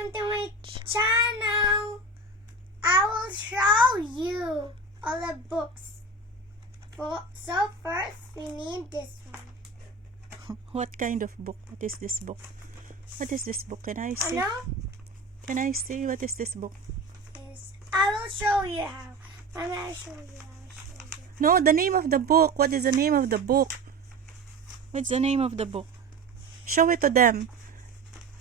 welcome to my channel. I will show you all the books. So first we need this one. What kind of book? What is this book? What is this book? Can I see? Ano? Can I see? What is this book? I will show you how. I'll show you. No, the name of the book. What is the name of the book? What's the name of the book? Show it to them.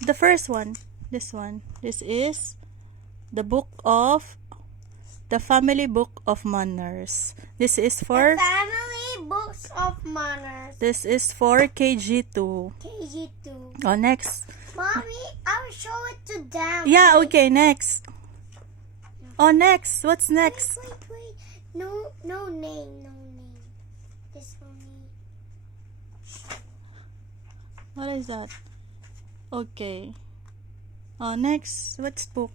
The first one. This one. This is the book of the family book of manners. This is for the family books of manners. This is for kg2. kg2. Oh, next. Mommy, I will show it to them. Yeah, okay, next. Oh, next. What's next? Wait. No name. This only. What is that? Okay. Oh, next. What's book?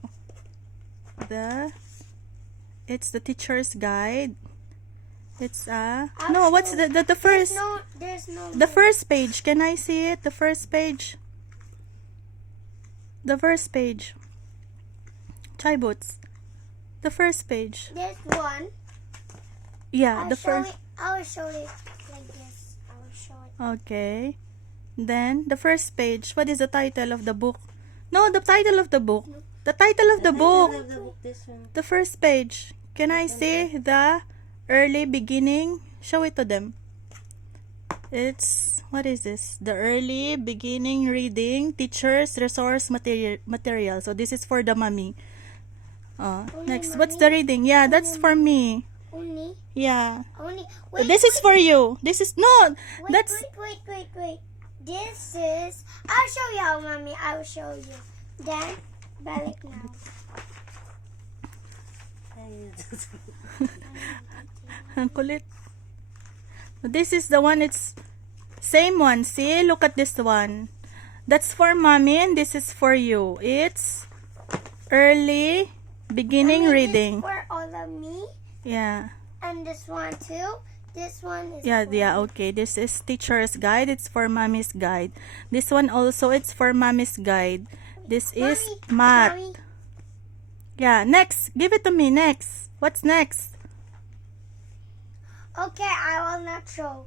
It's the teacher's guide. It's no, what's the first? There's no The first page. Can I see it? The first page. The first page. Chai boots. The first page. There's one. Yeah, the first. I will show it like this. I will show it. Okay. Then the first page. What is the title of the book? No, the title of the book. The title of the book. The first page. Can I see the early beginning? Show it to them. It's, what is this? The early beginning reading teacher's resource material. So this is for the mommy. Next, mommy? what's the reading? Yeah, that's for me. Only. Yeah. Only. This is for you. This is no. That's. Wait. This is. I'll show you how, mommy. I will show you. Then, balik now. Ang kulit. This is the one. It's same one. See, look at this one. That's for mommy and this is for you. It's early beginning Mommy, reading. This for all of me. Yeah. And this one too. This one is Yeah, for yeah, me. okay. This is teacher's guide. It's for mommy's guide. This one also, it's for mommy's guide. This is math. Mommy. Yeah, next. Give it to me. Next. What's next? Okay, I will not show.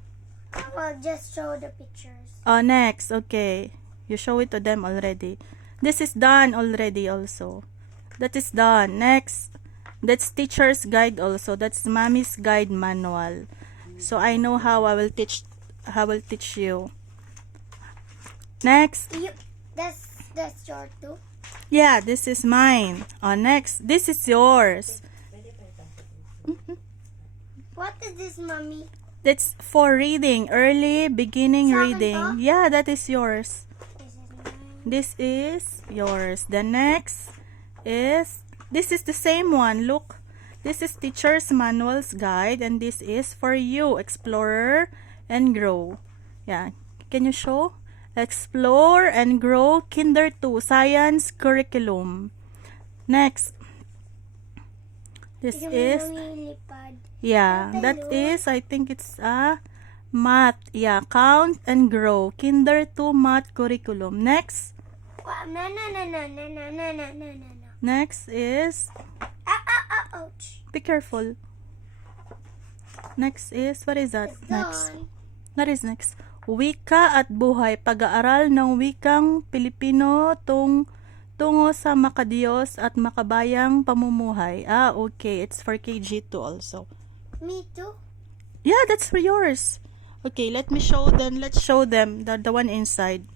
I will just show the pictures. Oh, next. Okay. You show it to them already. This is done already also. That is done. Next. That's teacher's guide also. That's mommy's guide manual. So I know how I will teach you. Next. That's yours too. Yeah, this is mine. Oh, next. This is yours. What is this, mommy? That's for reading. Early beginning Sa akin reading. to? Yeah, that is yours. This is mine. This is yours. The next is, this is the same one. Look. This is teacher's manual's guide and this is for you, explorer and grow. Yeah. Can you show? Explore and grow Kinder 2 science curriculum. Next. This is, yeah, that is, I think it's math. Yeah, count and grow Kinder 2 math curriculum. Next. No. Next is, Ouch. be careful. Next is, what is that? It's Next. done. What is next? Wika at buhay. Pag-aaral ng wikang Pilipino tungo sa makadiyos at makabayang pamumuhay. Okay. It's for kg2 also. Me too. Yeah, that's for yours. Okay, let me show them. Let's show them the one inside.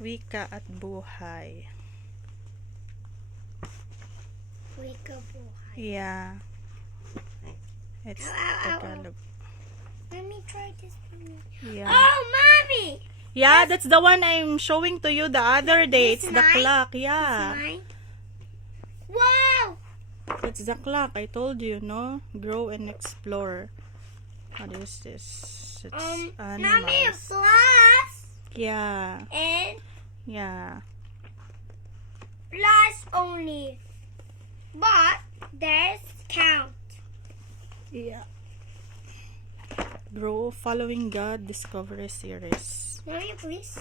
Wika at buhay. Wika buhay. Yeah. It's Tagalog. Let me try this. Yeah. Oh, mommy! Yeah, that's the one I'm showing to you the other day. This It's the mine? clock. Yeah. Mine? Wow! It's the clock. I told you, no? Grow and explore. What is this? It's Mommy, animals. plus Yeah. and Yeah. plus only. But there's count. Yeah. Grow following God Discovery Series. Mommy, please.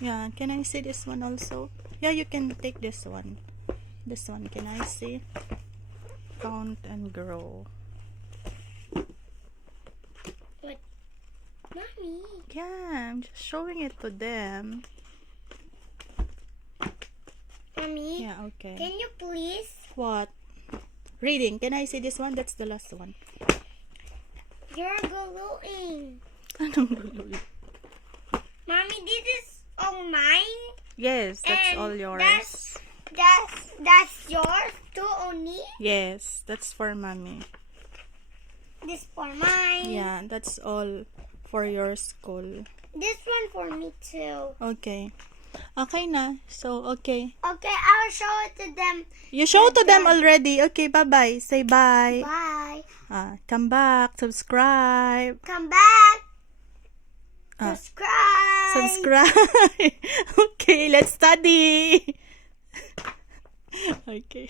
Yeah, can I see this one also? Yeah, you can take this one. This one, can I see? Count and grow. What? Mommy. Yeah, I'm just showing it to them. Mommy. Yeah, okay. Can you please? What? Reading. Can I see this one? That's the last one. You're gluing. Anong gulo? Mommy, this is all mine. Yes, that's And all yours. That's yours too, only. Yes, that's for mommy. This for mine. Yeah, that's all for your school. This one for me too. Okay. Okay na. So, okay. Okay, I'll show it to them. You show to them already. Okay, bye-bye. Say bye. Bye. Come back. Subscribe. Come back. Ah. Subscribe. Subscribe. Okay, let's study. Okay.